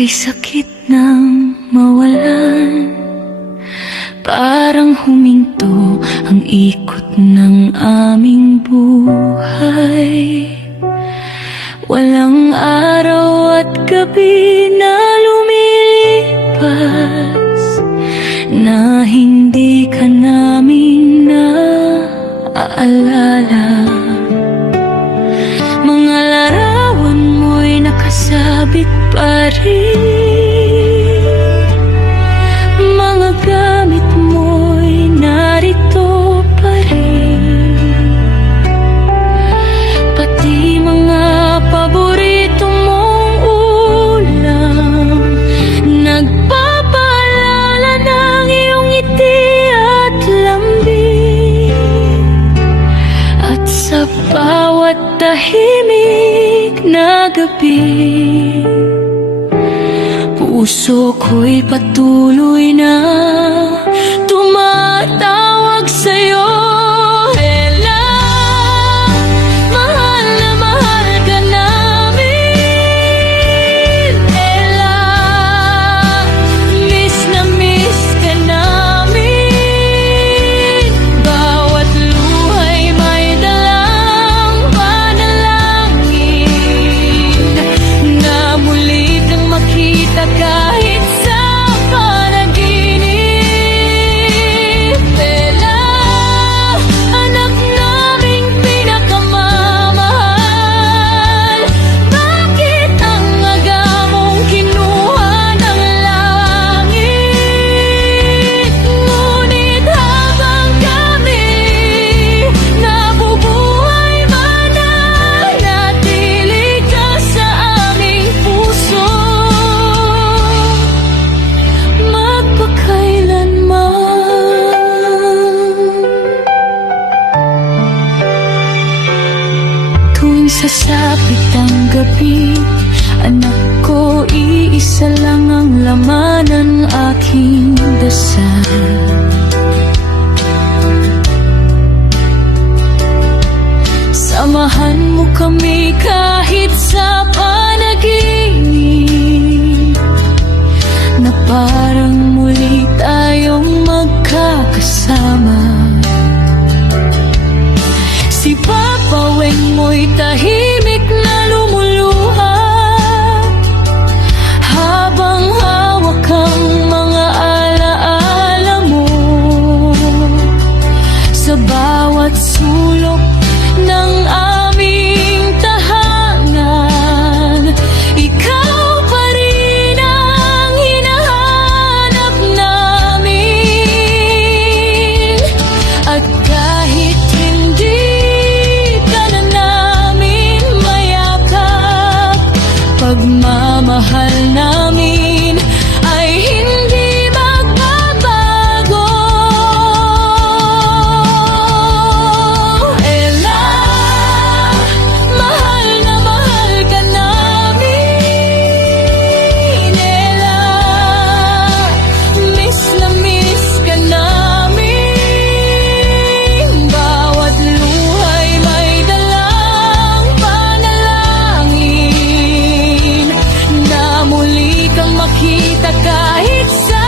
Kay sakit ng mawalan, parang huminto ang ikot ng aming buhay. Walang araw at gabi na lumilipas na hindi ka namin naaalala. Mga larawan mo'y nakasabit pa rin, mga gamit mo'y narito pa rin, pati mga paborito mong ulam nagpapaalala ng iyong ngiti at lambing. At sa bawat tahimik na gabi, puso ko'y patuloy na tumatawag sa'yo. Ella, mahal na mahal ka namin. Ella, miss na miss ka namin. Bawat luha'y may dalang panalangin na muli kang makita kahit sa panaginip. Ella, anak naming pinakamamahal, bakit ang aga mong kinuha ng langit? Ngunit habang kami nabubuhay, mananatili ka sa aming puso magpakailanman. Tuwing sasapit ang gabi, anak ko, iisa lang ang laman ng aking dasal. Samahan mo kami kahit sa panaginip, na parang muli tayong magkakasama. Si Papa Weng mo'y tahimik na lumuluha, habang hawak ang mga alaala mo. Sa bawat sulok ng aming tahanan, ikaw pa rin ang hinahanap namin. At kahit hindi ka na namin mayakap, pagmamahal namin ay hindi magbabago. Ella, mahal na mahal ka namin. Ella, miss na miss ka namin. Bawat luha'y may dalang panalangin na muli kang makita kahit sa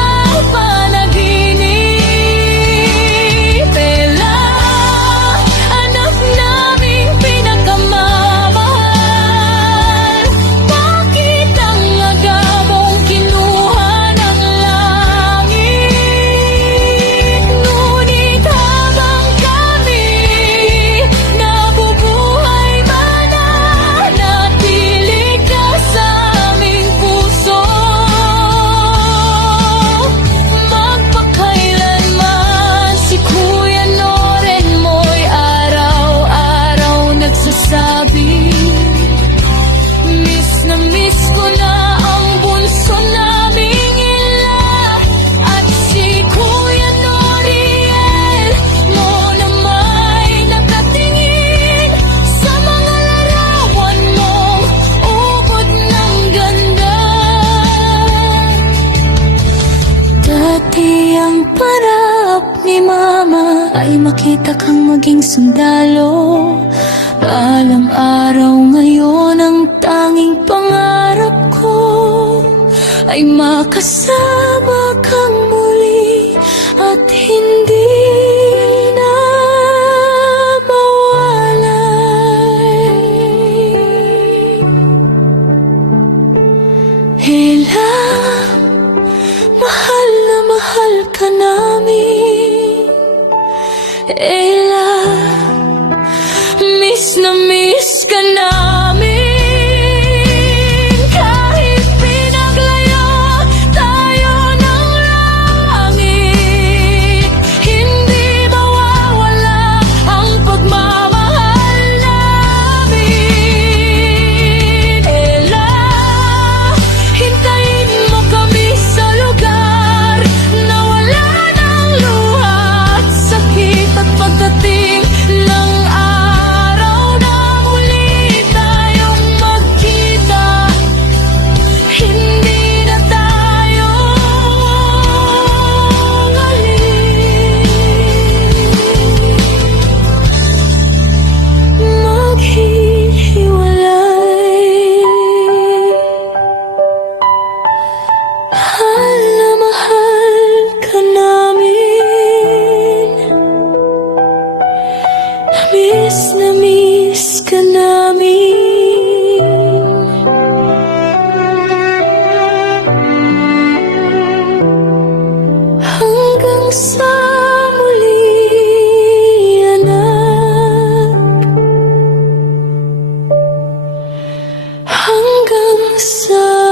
panaginip. Ella, anak naming pinakamamahal, bakit ang aga mong kinuha ng langit? Ngunit habang kami nabubuhay, mananatili ka sa aming puso magpakailanman. Si Kuya Noren mo'y araw-araw nagsasabi, miss na miss ko na ang bunso naming Ella. At si Kuya Noriel mo nama'y nakatingin sa mga larawan mong ubod ng ganda. Dati ang pangarap ni Mama ay makita kang maging sundalo. Balang araw ngayon ang tanging pangarap ko ay makasama kang muli at hindi na mawalay. Ella, mahal ka namin. Ella, miss na miss ka namin. Kahit pinaglayo tayo ng langit, hindi mawawala ang pagmamahal namin. Ella, hintayin mo kami sa lugar na wala ng luha at sakit, at pagdating ng araw na muli tayong magkita, hindi na tayo maghihiwalay. Mahal ka namin. Na miss ka namin. Hanggang sa muli, anak. Hanggang sa